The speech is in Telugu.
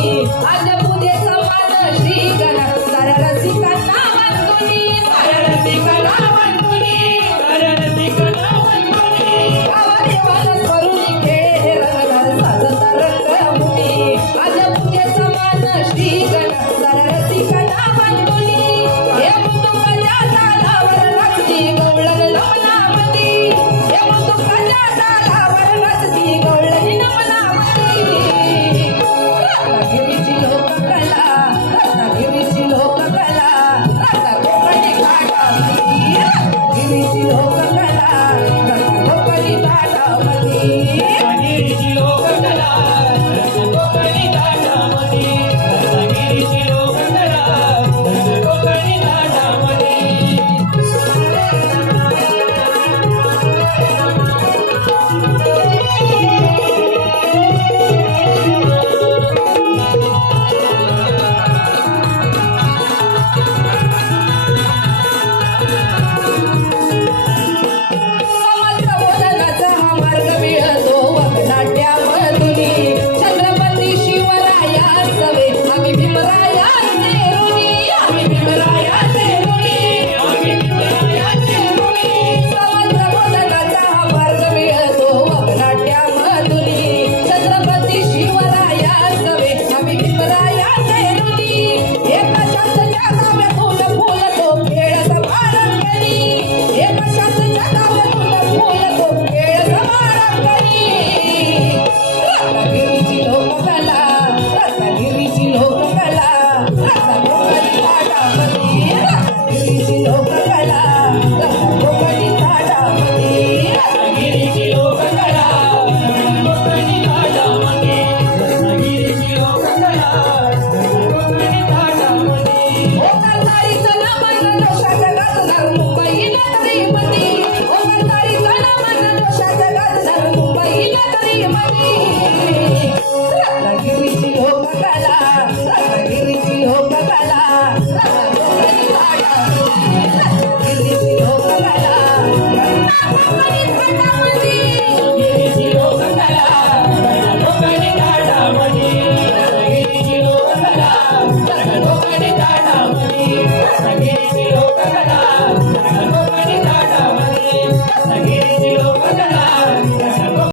आज पुणे